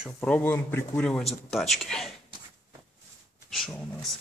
Что, пробуем прикуривать от тачки. Что у нас?